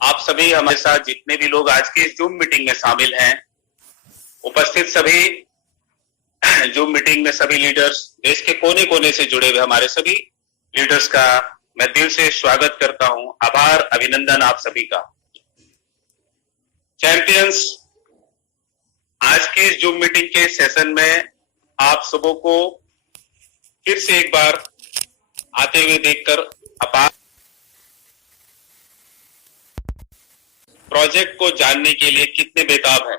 आप सभी हमारे साथ जितने भी लोग आज की इस जूम मीटिंग में शामिल हैं, उपस्थित सभी जूम मीटिंग में सभी लीडर्स, देश के कोने कोने से जुड़े हुए हमारे सभी लीडर्स का मैं दिल से स्वागत करता हूं। आभार, अभिनंदन आप सभी का। चैंपियंस, आज के इस जूम मीटिंग के सेशन में आप सबों को फिर से एक बार आते हुए देखकर अपार प्रोजेक्ट को जानने के लिए कितने बेताब हैं,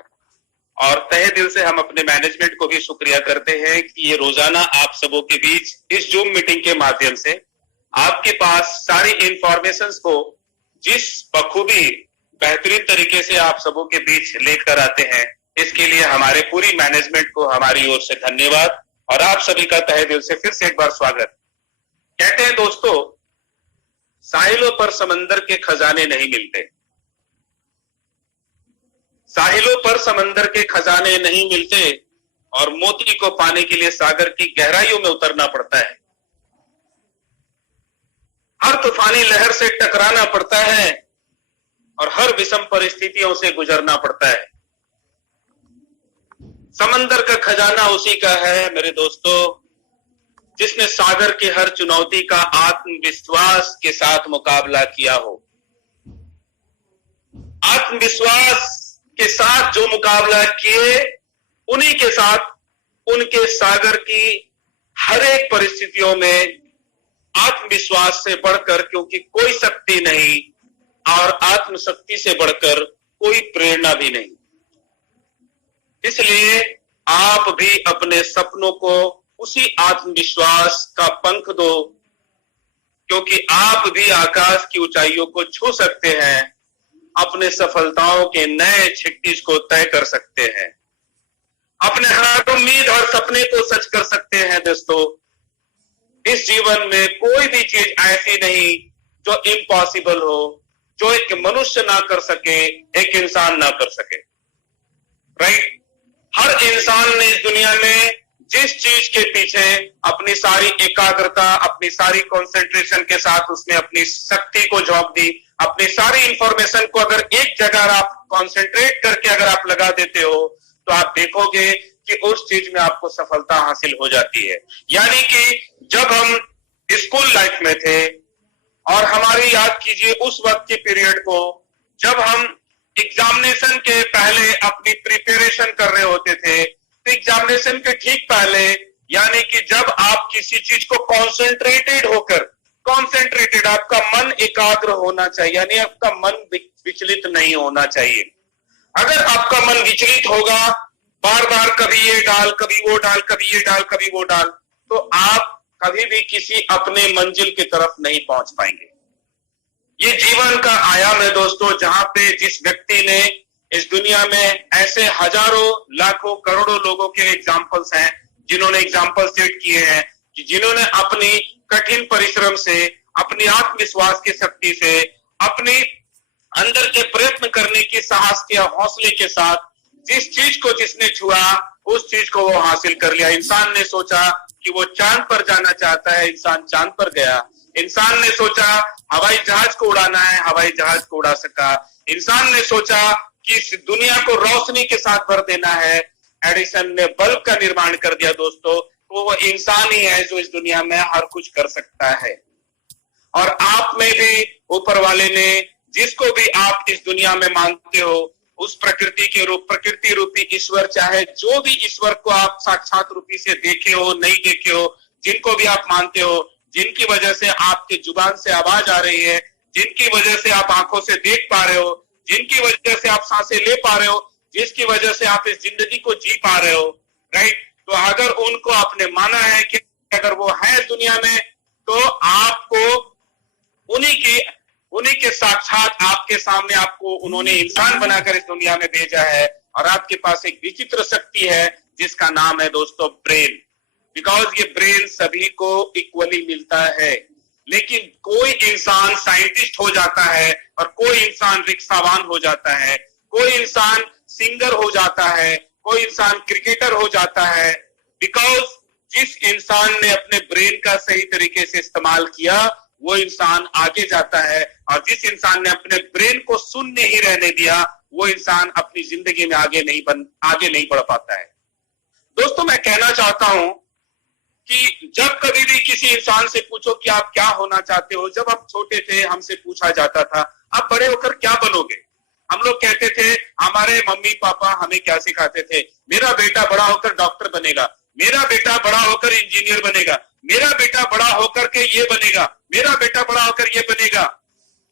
और तहे दिल से हम अपने मैनेजमेंट को भी शुक्रिया करते हैं कि ये रोजाना आप सबों के बीच इस जूम मीटिंग के माध्यम से आपके पास सारी इंफॉर्मेशंस को जिस बखूबी बेहतरीन तरीके से आप सबों के बीच लेकर आते हैं, इसके लिए हमारे पूरी मैनेजमेंट को हमारी ओर से धन्यवाद और आप सभी का तहे दिल से फिर से एक बार स्वागत। कहते हैं दोस्तों, साहिलों पर समंदर के खजाने नहीं मिलते, साहिलों पर समंदर के खजाने नहीं मिलते और मोती को पाने के लिए सागर की गहराइयों में उतरना पड़ता है। हर तूफानी लहर से टकराना पड़ता है और हर विषम परिस्थितियों से गुजरना पड़ता है। समंदर का खजाना उसी का है मेरे दोस्तों, जिसने सागर की हर चुनौती का आत्मविश्वास के साथ मुकाबला किया हो। आत्मविश्वास के साथ जो मुकाबला किए, उन्हीं के साथ उनके सागर की हर एक परिस्थितियों में आत्मविश्वास से बढ़कर क्योंकि कोई शक्ति नहीं और आत्मशक्ति से बढ़कर कोई प्रेरणा भी नहीं। इसलिए आप भी अपने सपनों को उसी आत्मविश्वास का पंख दो, क्योंकि आप भी आकाश की ऊंचाइयों को छू सकते हैं, अपने सफलताओं के नए क्षितिज को तय कर सकते हैं, अपने हर उम्मीद और सपने को सच कर सकते हैं। दोस्तों, इस जीवन में कोई भी चीज ऐसी नहीं जो इम्पॉसिबल हो, जो एक मनुष्य ना कर सके, एक इंसान ना कर सके। राइट? हर इंसान ने इस दुनिया में जिस चीज के पीछे अपनी सारी एकाग्रता, अपनी सारी कंसंट्रेशन के साथ उसने अपनी शक्ति को झोंक दी, अपनी सारी इंफॉर्मेशन को अगर एक जगह आप कंसंट्रेट करके अगर आप लगा देते हो, तो आप देखोगे कि उस चीज में आपको सफलता हासिल हो जाती है। यानी कि जब हम स्कूल लाइफ में थे, और हमारी याद कीजिए उस वक्त के पीरियड को, जब हम एग्जामिनेशन के पहले अपनी प्रिपरेशन कर रहे होते थे, तो एग्जामिनेशन के ठीक पहले, यानी कि जब आप किसी चीज को कॉन्सेंट्रेटेड, आपका मन एकाग्र होना चाहिए, यानी आपका मन विचलित नहीं होना चाहिए। अगर आपका मन विचलित होगा, बार बार कभी ये डाल, कभी वो डाल, कभी ये डाल, कभी वो डाल, तो आप कभी भी किसी अपने मंजिल की तरफ नहीं पहुंच पाएंगे। ये जीवन का आयाम है दोस्तों, जहां पे जिस व्यक्ति ने इस दुनिया में ऐसे हजारों, लाखों, करोड़ों लोगों के एग्जाम्पल्स हैं, जिन्होंने एग्जाम्पल सेट किए हैं, कि जिन्होंने अपनी कठिन परिश्रम से, अपनी आत्मविश्वास की शक्ति से, अपनी अंदर के प्रयत्न करने की साहस के हौसले के साथ जिस चीज को जिसने छुआ, उस चीज को वो हासिल कर लिया। इंसान ने सोचा कि वो चांद पर जाना चाहता है, इंसान चांद पर गया। इंसान ने सोचा हवाई जहाज को उड़ाना है, हवाई जहाज को उड़ा सका। इंसान ने सोचा कि इस दुनिया को रोशनी के साथ भर देना है, एडिसन ने बल्ब का निर्माण कर दिया। दोस्तों, तो वो इंसान ही है जो इस दुनिया में हर कुछ कर सकता है। और आप में भी ऊपर वाले ने, जिसको भी आप इस दुनिया में मानते हो, उस प्रकृति रूपी ईश्वर, चाहे जो भी ईश्वर को आप साक्षात रूपी से देखे हो, नहीं देखे हो, जिनको भी आप मानते हो, जिनकी वजह से आपके जुबान से आवाज आ रही है, जिनकी वजह से आप आंखों से देख पा रहे हो, जिनकी वजह से आप सांसें ले पा रहे हो, जिसकी वजह से आप इस जिंदगी को जी पा रहे हो, राइट? तो अगर उनको आपने माना है कि अगर वो है इस दुनिया में, तो आपको उन्हीं के साक्षात आपके सामने आपको उन्होंने इंसान बनाकर इस दुनिया में भेजा है। और आपके पास एक विचित्र शक्ति है जिसका नाम है दोस्तों ब्रेन। बिकॉज ये ब्रेन सभी को इक्वली मिलता है, लेकिन कोई इंसान साइंटिस्ट हो जाता है और कोई इंसान रिक्शावान हो जाता है, कोई इंसान सिंगर हो जाता है, कोई इंसान क्रिकेटर हो जाता है। बिकॉज जिस इंसान ने अपने ब्रेन का सही तरीके से इस्तेमाल किया, वो इंसान आगे जाता है, और जिस इंसान ने अपने ब्रेन को शून्य ही रहने दिया, वो इंसान अपनी जिंदगी में आगे नहीं बढ़ पाता है। दोस्तों, मैं कहना चाहता हूं कि जब कभी भी किसी इंसान से पूछो कि आप क्या होना चाहते हो, जब आप छोटे थे हमसे पूछा जाता था आप बड़े होकर क्या बनोगे, हम लोग कहते थे, हमारे मम्मी पापा हमें क्या सिखाते थे, मेरा बेटा बड़ा होकर डॉक्टर बनेगा, मेरा बेटा बड़ा होकर इंजीनियर बनेगा, मेरा बेटा बड़ा होकर के ये बनेगा, मेरा बेटा बड़ा होकर ये बनेगा।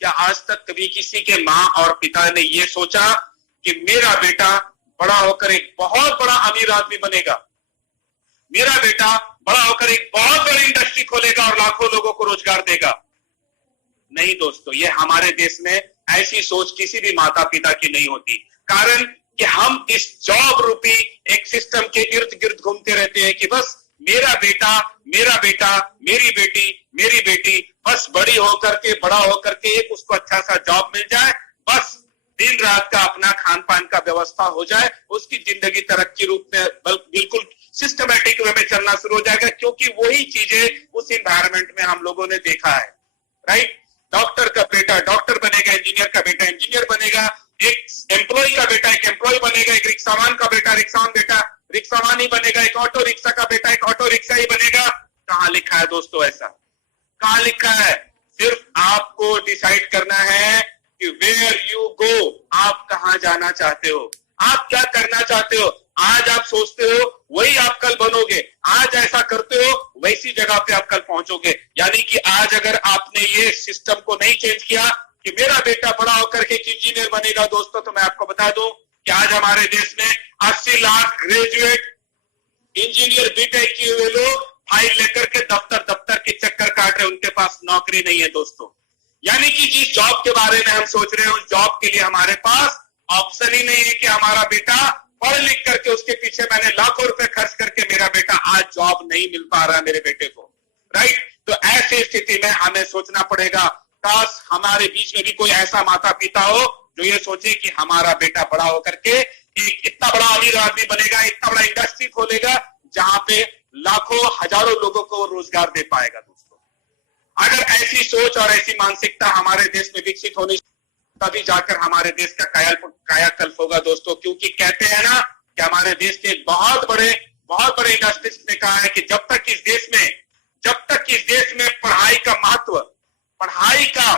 क्या आज तक कभी किसी के माँ और पिता ने ये सोचा कि मेरा बेटा बड़ा होकर एक बहुत बड़ा अमीर आदमी बनेगा, मेरा बेटा बड़ा होकर एक बहुत बड़ी इंडस्ट्री खोलेगा और लाखों लोगों को रोजगार देगा? नहीं दोस्तों, ये हमारे देश में ऐसी सोच किसी भी माता पिता की नहीं होती। कारण कि हम इस जॉब रूपी एक सिस्टम के इर्द गिर्द घूमते रहते हैं कि बस मेरा बेटा, मेरी बेटी बस बड़ी होकर के, बड़ा होकर के एक उसको अच्छा सा जॉब मिल जाए, बस दिन रात का अपना खान पान का व्यवस्था हो जाए, उसकी जिंदगी तरक्की रूप में बिल्कुल सिस्टमैटिक वे में चलना शुरू हो जाएगा, क्योंकि वही चीजें उस एनवायरनमेंट में हम लोगों ने देखा है। राइट? डॉक्टर का बेटा डॉक्टर बनेगा, इंजीनियर का बेटा इंजीनियर बनेगा, एक एम्प्लॉय का बेटा एक एम्प्लॉय बनेगा, एक रिक्शावान का बेटा रिक्शावान ही बनेगा, एक ऑटो रिक्शा का बेटा एक ऑटो रिक्शा ही बनेगा। कहां लिखा है दोस्तों ऐसा? कहां लिखा है? सिर्फ आपको डिसाइड करना है कि वेयर यू गो, आप कहां जाना चाहते हो, आप क्या करना चाहते हो। आज आप सोचते हो वही आप कल बनोगे, आज ऐसा करते हो वैसी जगह पे आप कल पहुंचोगे। यानी कि आज अगर आपने ये सिस्टम को नहीं चेंज किया कि मेरा बेटा बड़ा होकर के इंजीनियर बनेगा, दोस्तों तो मैं आपको बता दूं कि आज हमारे देश में 80 लाख ग्रेजुएट इंजीनियर बीटेक किए हुए लोग फाइल लेकर के दफ्तर के चक्कर काट रहे, उनके पास नौकरी नहीं है दोस्तों। यानी कि जिस जॉब के बारे में हम सोच रहे हैं उस जॉब के लिए हमारे पास ऑप्शन ही नहीं है कि हमारा बेटा पढ़ लिख करके, उसके पीछे मैंने लाखों रुपए खर्च करके मेरा बेटा आज जॉब नहीं मिल पा रहा मेरे बेटे को। राइट? तो ऐसी स्थिति में हमें सोचना पड़ेगा, काश हमारे बीच में भी कोई ऐसा माता पिता हो जो ये सोचे कि हमारा बेटा बड़ा होकर के एक इतना बड़ा अमीर आदमी बनेगा, इतना बड़ा इंडस्ट्री खोलेगा जहां पे लाखों हजारों लोगों को रोजगार दे पाएगा। दोस्तों, अगर ऐसी सोच और ऐसी मानसिकता हमारे देश में विकसित होनी, तभी जाकर हमारे देश का कायाकल्प होगा दोस्तों। क्योंकि कहते हैं ना कि हमारे देश के बहुत बड़े इंडस्ट्रिस्ट ने कहा है कि जब तक इस देश में पढ़ाई का महत्व, पढ़ाई का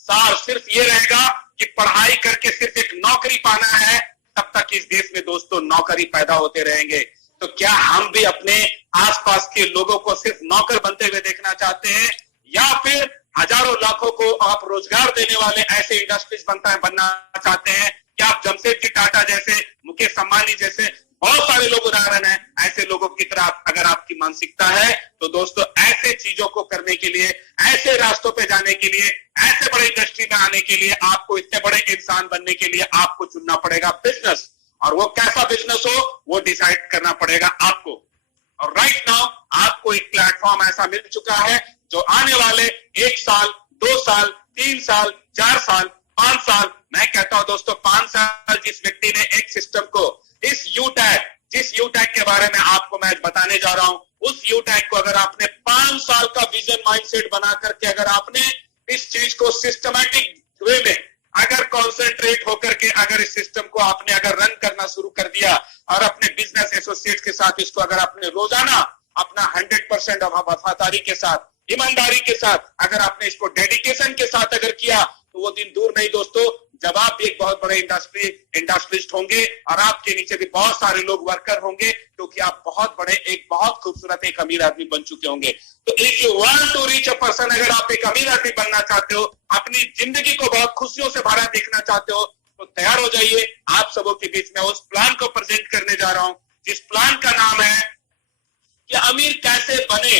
सार सिर्फ ये रहेगा कि पढ़ाई करके सिर्फ एक नौकरी पाना है, तब तक इस देश में दोस्तों नौकरी पैदा होते रहेंगे। तो क्या हम भी अपने आसपास के लोगों को सिर्फ नौकर बनते हुए देखना चाहते हैं, या फिर हजारों लाखों को आप रोजगार देने वाले ऐसे इंडस्ट्रीज बनना चाहते हैं? क्या आप जमशेद जी टाटा जैसे, मुकेश अंबानी जैसे बहुत सारे लोग उदाहरण हैं, ऐसे लोगों की तरह अगर आपकी मानसिकता है तो दोस्तों ऐसे चीजों को करने के लिए, ऐसे रास्तों पे जाने के लिए, ऐसे बड़े इंडस्ट्री में आने के लिए, आपको इतने बड़े इंसान बनने के लिए आपको चुनना पड़ेगा बिजनेस। और वो कैसा बिजनेस हो वो डिसाइड करना पड़ेगा आपको। और राइट नाउ आपको एक प्लेटफॉर्म ऐसा मिल चुका है जो आने वाले 1 साल, 2 साल, 3 साल, 4 साल, 5 साल, मैं कहता हूं दोस्तों 5 साल, जिस व्यक्ति ने एक सिस्टम को, जिस यू टैग के बारे में आपको मैं बताने जा रहा हूं, उस यू टैग को अगर आपने 5 साल का विजन माइंडसेट बना करके अगर आपने इस चीज को सिस्टमेटिक वे में अगर कॉन्सेंट्रेट होकर के अगर इस सिस्टम को आपने अगर रन करना शुरू कर दिया और अपने बिजनेस एसोसिएट के साथ इसको अगर आपने रोजाना अपना 100% वफादारी के साथ, ईमानदारी के साथ अगर आपने इसको डेडिकेशन के साथ अगर किया, तो वो दिन दूर नहीं दोस्तों जब आप भी एक बहुत बड़े इंडस्ट्रिस्ट होंगे और आपके नीचे भी बहुत सारे लोग वर्कर होंगे, क्योंकि आप बहुत बड़े, एक बहुत खूबसूरत एक अमीर आदमी बन चुके होंगे। तो if you want to reach a person, अगर आप एक अमीर आदमी बनना चाहते हो, अपनी जिंदगी को बहुत खुशियों से भरा देखना चाहते हो, तो तैयार हो जाइए। आप सबों के बीच में उस प्लान को प्रेजेंट करने जा रहा हूं, जिस प्लान का नाम है कि अमीर कैसे बने।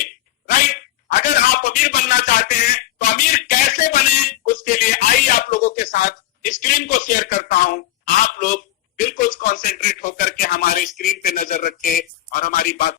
राइट? अगर आप अमीर बनना चाहते हैं तो अमीर कैसे बने, उसके लिए आइए आप लोगों के साथ स्क्रीन को शेयर करता हूं। आप लोग बिल्कुल कॉन्सेंट्रेट होकर के हमारे स्क्रीन पे नजर रखें और हमारी बात